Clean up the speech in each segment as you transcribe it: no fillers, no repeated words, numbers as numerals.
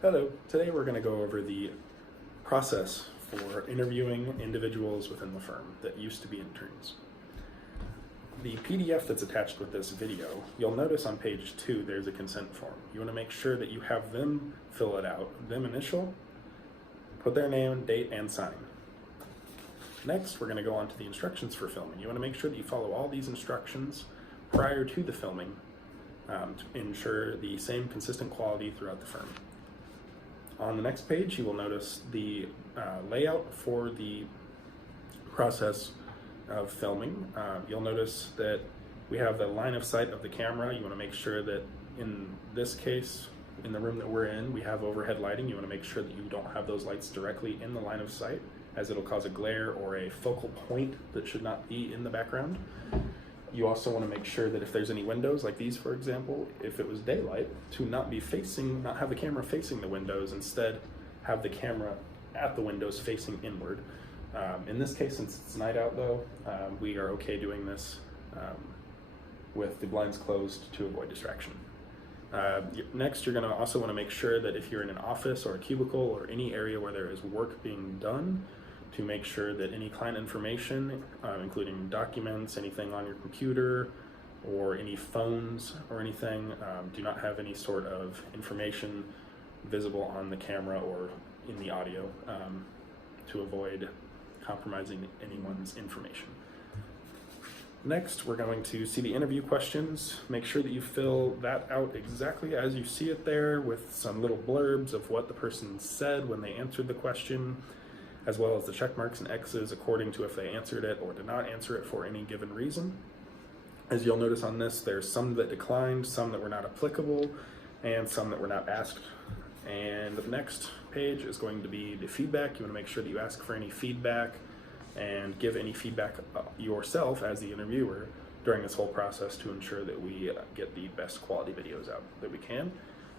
Hello, today we're going to go over the process for interviewing individuals within the firm that used to be interns. The PDF that's attached with this video, you'll notice on page 2 there's a consent form. You want to make sure that you have them fill it out, them initial, put their name, date, and sign. Next, we're going to go on to the instructions for filming. You want to make sure that you follow all these instructions prior to the filming to ensure the same consistent quality throughout the firm. On the next page, you will notice the layout for the process of filming. You'll notice that we have the line of sight of the camera. You want to make sure that in this case, in the room that we're in, we have overhead lighting. You want to make sure that you don't have those lights directly in the line of sight, as it'll cause a glare or a focal point that should not be in the background. You also want to make sure that if there's any windows, like these for example, if it was daylight, to not have the camera facing the windows, instead have the camera at the windows facing inward. In this case, since it's night out though, we are okay doing this with the blinds closed to avoid distraction. Next, you're going to also want to make sure that if you're in an office or a cubicle or any area where there is work being done, to make sure that any client information, including documents, anything on your computer, or any phones or anything, do not have any sort of information visible on the camera or in the audio to avoid compromising anyone's information. Next, we're going to see the interview questions. Make sure that you fill that out exactly as you see it there, with some little blurbs of what the person said when they answered the question, as well as the check marks and X's according to if they answered it or did not answer it for any given reason. As you'll notice on this, there's some that declined, some that were not applicable, and some that were not asked. And the next page is going to be the feedback. You want to make sure that you ask for any feedback and give any feedback yourself as the interviewer during this whole process to ensure that we get the best quality videos out that we can.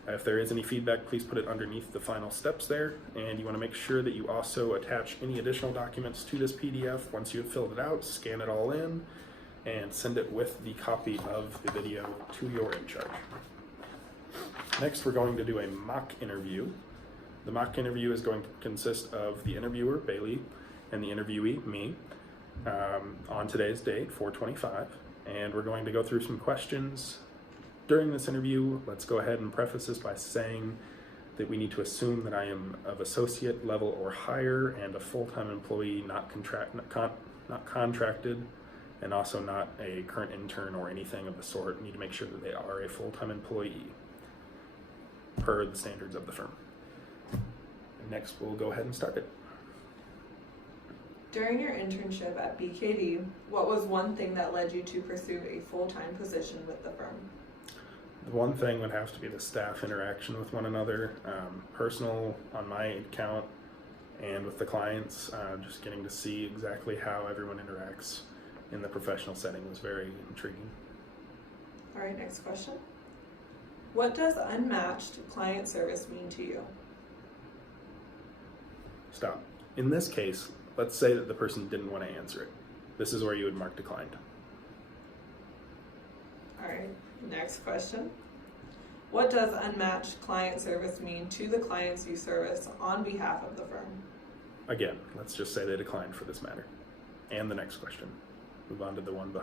If there is any feedback, please put it underneath the final steps there, and you want to make sure that you also attach any additional documents to this PDF. Once you have filled it out, scan it all in and send it with the copy of the video to your in charge. Next, we're going to do a mock interview. The mock interview is going to consist of the interviewer, Bailey, and the interviewee, me, on today's date, 4/25, and we're going to go through some questions. During this interview, let's go ahead and preface this by saying that we need to assume that I am of associate level or higher and a full-time employee, not contracted, and also not a current intern or anything of the sort. We need to make sure that they are a full-time employee per the standards of the firm. And next, we'll go ahead and start it. During your internship at BKD, what was one thing that led you to pursue a full-time position with the firm? The one thing would have to be the staff interaction with one another, personal on my account and with the clients, just getting to see exactly how everyone interacts in the professional setting was very intriguing. All right, next question. What does unmatched client service mean to you? Stop. In this case, let's say that the person didn't want to answer it. This is where you would mark declined. All right, next question. What does unmatched client service mean to the clients you service on behalf of the firm? Again, let's just say they declined for this matter. And the next question. Move on to the one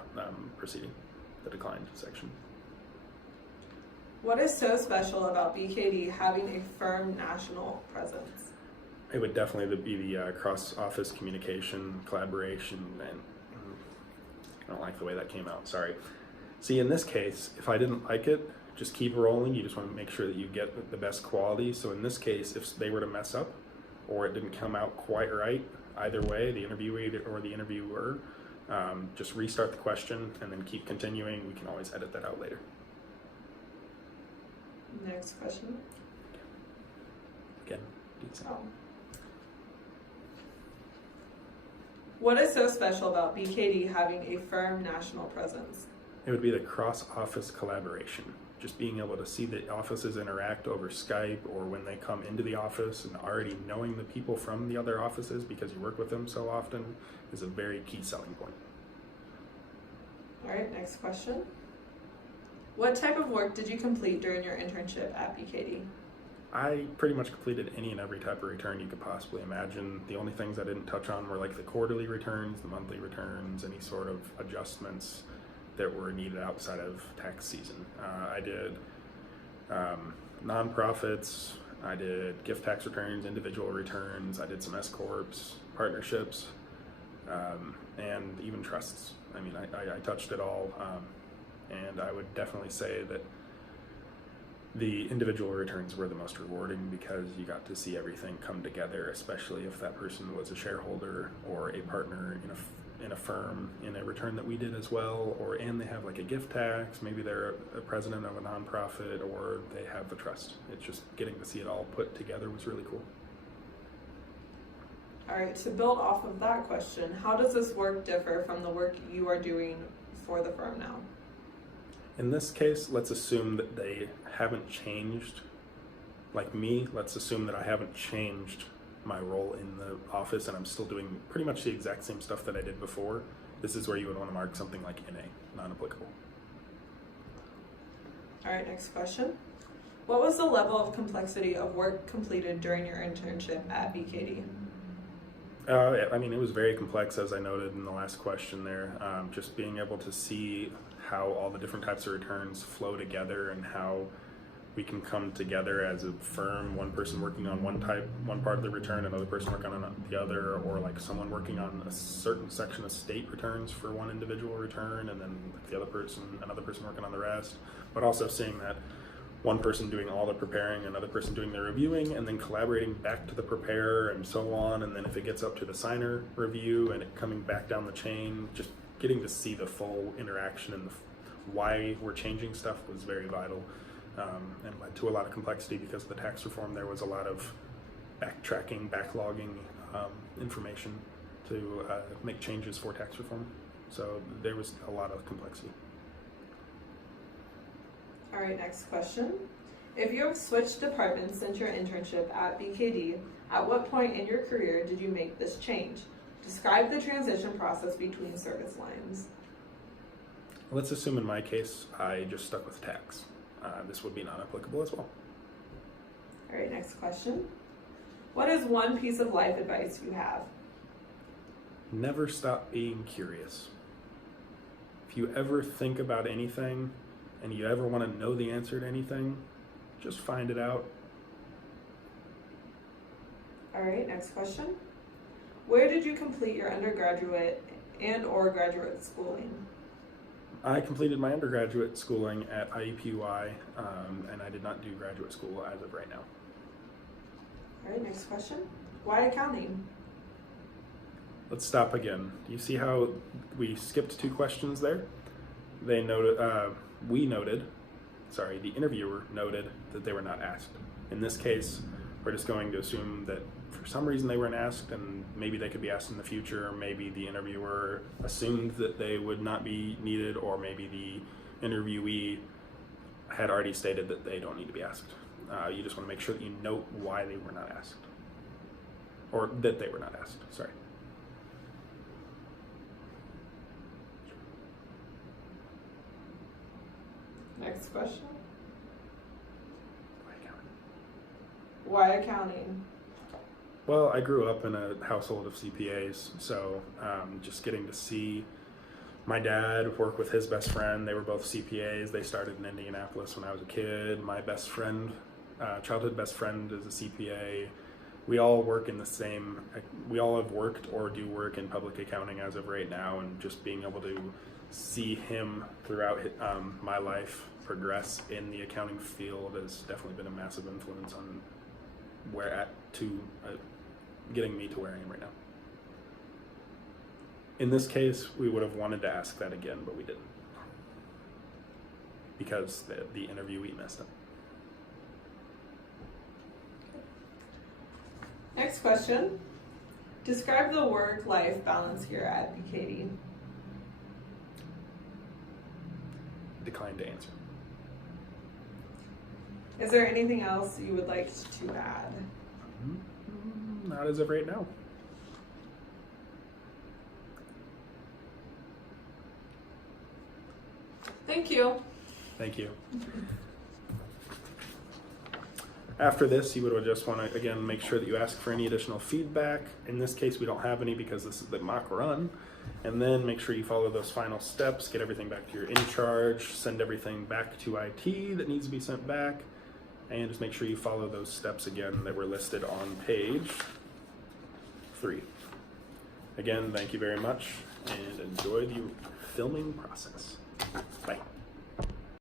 preceding the declined section. What is so special about BKD having a firm national presence? It would definitely be the cross-office communication, collaboration, and I don't like the way that came out, sorry. See, in this case, if I didn't like it, just keep rolling. You just want to make sure that you get the best quality. So in this case, if they were to mess up or it didn't come out quite right, either way, the interviewee or the interviewer, just restart the question and then keep continuing. We can always edit that out later. Next question. Again, do the same. What is so special about BKD having a firm national presence? It would be the cross-office collaboration. Just being able to see the offices interact over Skype or when they come into the office, and already knowing the people from the other offices because you work with them so often is a very key selling point. All right, next question. What type of work did you complete during your internship at BKD? I pretty much completed any and every type of return you could possibly imagine. The only things I didn't touch on were like the quarterly returns, the monthly returns, any sort of adjustments that were needed outside of tax season. I did nonprofits, I did gift tax returns, individual returns, I did some S corps, partnerships, and even trusts. I mean, I touched it all, and I would definitely say that the individual returns were the most rewarding because you got to see everything come together, especially if that person was a shareholder or a partner in a firm in a return that we did as well, and they have like a gift tax, maybe they're a president of a nonprofit, or they have a trust. It's just getting to see it all put together was really cool. All right, to build off of that question, how does this work differ from the work you are doing for the firm now? In this case, let's assume that they haven't changed, like me, let's assume that I haven't changed my role in the office and I'm still doing pretty much the exact same stuff that I did before. This is where you would want to mark something like NA, non-applicable. All right, next question. What was the level of complexity of work completed during your internship at BKD? I mean, it was very complex, as I noted in the last question there. Just being able to see how all the different types of returns flow together and how we can come together as a firm, one person working on one part of the return, another person working on the other, or like someone working on a certain section of state returns for one individual return, and then another person working on the rest. But also seeing that one person doing all the preparing, another person doing the reviewing, and then collaborating back to the preparer and so on. And then if it gets up to the signer review and it coming back down the chain, just getting to see the full interaction and why we're changing stuff was very vital, and led to a lot of complexity because of the tax reform. There was a lot of backtracking, backlogging information to make changes for tax reform. So there was a lot of complexity. All right, next question. If you have switched departments since your internship at BKD, at what point in your career did you make this change? Describe the transition process between service lines. Let's assume in my case, I just stuck with tax. This would be non-applicable as well. All right, next question. What is one piece of life advice you have? Never stop being curious. If you ever think about anything and you ever want to know the answer to anything, just find it out. All right, next question. Where did you complete your undergraduate and/or graduate schooling? I completed my undergraduate schooling at IUPUI, and I did not do graduate school as of right now. All right, next question. Why accounting? Let's stop again. Do you see how we skipped 2 questions there? They noted, the interviewer noted that they were not asked. In this case, we're just going to assume that for some reason they weren't asked, and maybe they could be asked in the future, maybe the interviewer assumed that they would not be needed, or maybe the interviewee had already stated that they don't need to be asked. You just want to make sure that you note why they were not asked, or that they were not asked, sorry. Next question. Why accounting? Why accounting? Well, I grew up in a household of CPAs, so just getting to see my dad work with his best friend. They were both CPAs. They started in Indianapolis when I was a kid. My best friend, childhood best friend, is a CPA. We all work in the same, we all have worked or do work in public accounting as of right now, and just being able to see him throughout my life progress in the accounting field has definitely been a massive influence on getting me to where I am right now. In this case, we would have wanted to ask that again, but we didn't, because the interviewee messed up. Next question. Describe the work-life balance here at BKD. Declined to answer. Is there anything else you would like to add? Not as of right now. Thank you. Thank you. After this, you would just want to, again, make sure that you ask for any additional feedback. In this case, we don't have any because this is the mock run. And then make sure you follow those final steps, get everything back to your in charge, send everything back to IT that needs to be sent back, and just make sure you follow those steps again that were listed on page 3. Again, thank you very much, and enjoy the filming process. Bye.